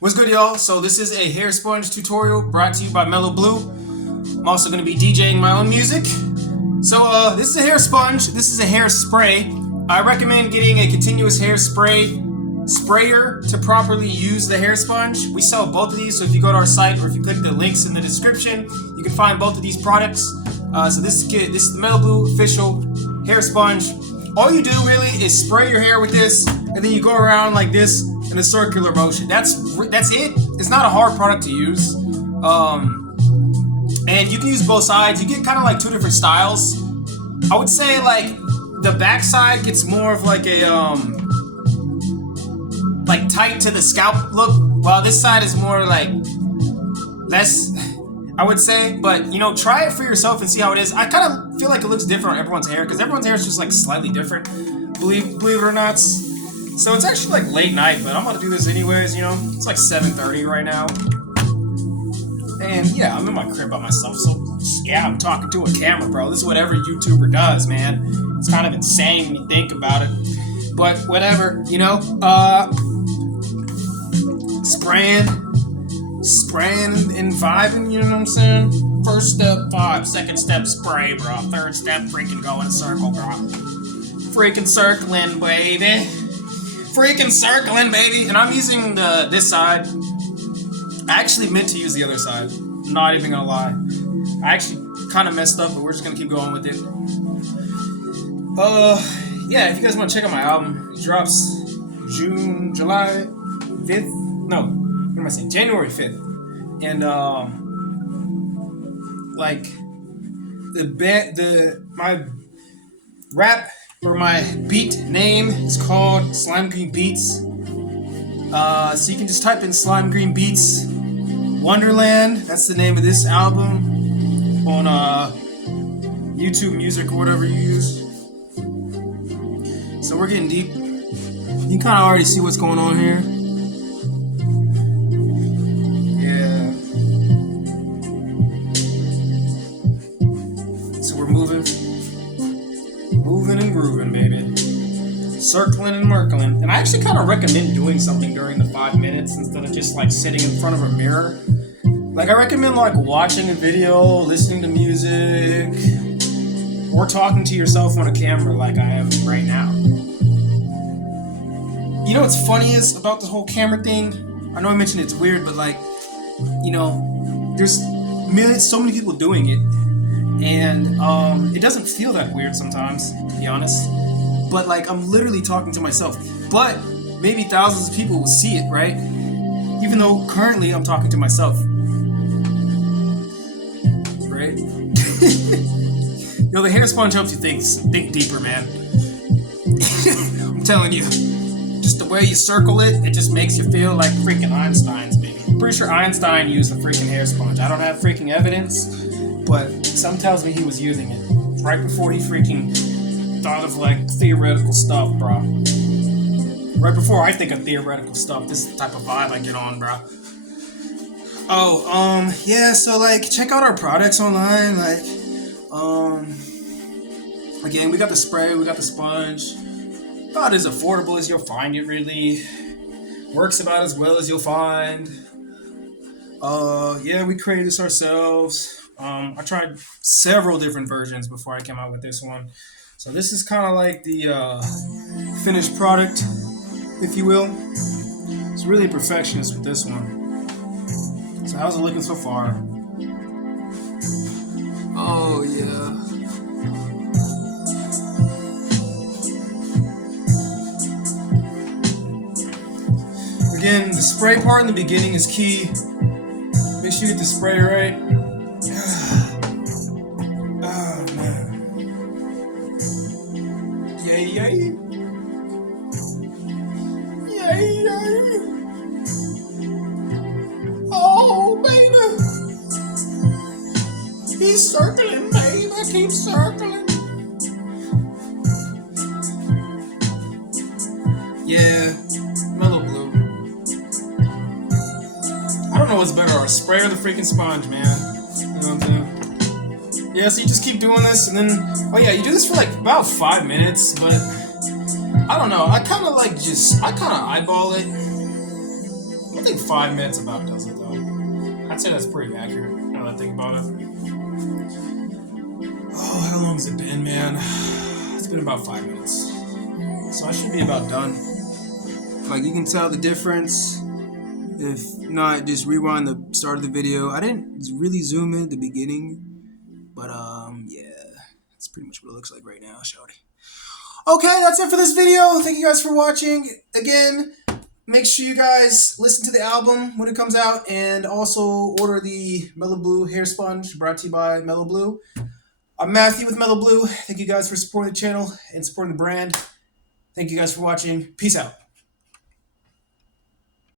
What's good, y'all? So this is a hair sponge tutorial brought to you by Melo. I'm also going to be DJing my own music. So this is a hair sponge. This is a hair spray. I recommend getting a continuous hair sprayer to properly use the hair sponge. We sell both of these, so if you go to our site or if you click the links in the description, you can find both of these products. So this is the Melo official hair sponge. All you do really is spray your hair with this, and then you go around like this in a circular motion. That's it. It's not a hard product to use, and you can use both sides. You get kind of like two different styles. I would say like the back side gets more of like a like tight to the scalp look, while this side is more like less, I would say. But you know, try it for yourself and see how it is. I kind of feel like it looks different on everyone's hair because everyone's hair is just like slightly different. Believe it or not. So it's actually like late night, but I'm gonna do this anyways. You know, it's like 7:30 right now, and yeah, I'm in my crib by myself. So yeah, I'm talking to a camera, bro. This is what every YouTuber does, man. It's kind of insane when you think about it, but whatever, you know. Spraying and vibing, you know what I'm saying? First step, vibe. Second step, spray, bro. Third step, freaking go in a circle, bro. Freaking circling, baby. Freaking circling, baby. And I'm using this side. I actually meant to use the other side. Not even gonna lie. I actually kind of messed up, but we're just gonna keep going with it. Yeah, if you guys want to check out my album, it drops July 5th. No, what am I saying? January 5th. And like my rap or my beat name is called Slime Green Beats. So you can just type in Slime Green Beats Wonderland. That's the name of this album on YouTube Music or whatever you use. So we're getting deep. You can kind of already see what's going on here. Yeah. So we're moving and grooving, baby. Circling and merkling. And I actually kind of recommend doing something during the 5 minutes instead of just like sitting in front of a mirror. Like I recommend like watching a video, listening to music, or talking to yourself on a camera like I am right now. You know what's funniest about the whole camera thing? I know I mentioned it's weird, but like, you know, there's so many people doing it, and it doesn't feel that weird sometimes, to be honest. But like, I'm literally talking to myself. But maybe thousands of people will see it, right? Even though currently I'm talking to myself, right? Yo, the hair sponge helps you think deeper, man. I'm telling you. Just the way you circle it, it just makes you feel like freaking Einstein's, baby. I'm pretty sure Einstein used a freaking hair sponge. I don't have freaking evidence, but something tells me he was using it right before he freaking thought of like theoretical stuff, bro. Right before I think of theoretical stuff, this is the type of vibe I get on, bro. Oh, yeah, so like check out our products online, like, again, we got the spray, we got the sponge. About as affordable as you'll find it, really. Works about as well as you'll find. Yeah, we created this ourselves. I tried several different versions before I came out with this one. So this is kind of like the finished product, if you will. It's really a perfectionist with this one. So how's it looking so far? Oh, yeah. Again, the spray part in the beginning is key. Make sure you get the spray right. Oh, man. Yay, yay. Yay, yay. Oh, baby. He's circling, baby. Keep circling. Yeah. Melo. I don't know what's better, a spray or the freaking sponge, man. You know what I'm saying? Yeah, so you just keep doing this, and then, oh yeah, you do this for like about 5 minutes, but I don't know. I kind of eyeball it. I think 5 minutes about does it though. I'd say that's pretty accurate now that I think about it. Oh, how long has it been, man? It's been about 5 minutes. So I should be about done. Like, you can tell the difference. If not, just rewind the start of the video. I didn't really zoom in at the beginning, but yeah, that's pretty much what it looks like right now, shawty. Okay, that's it for this video. Thank you guys for watching. Again, make sure you guys listen to the album when it comes out, and also order the Melo Blue hair sponge brought to you by Melo Blue. I'm Matthew with Melo Blue. Thank you guys for supporting the channel and supporting the brand. Thank you guys for watching. Peace out.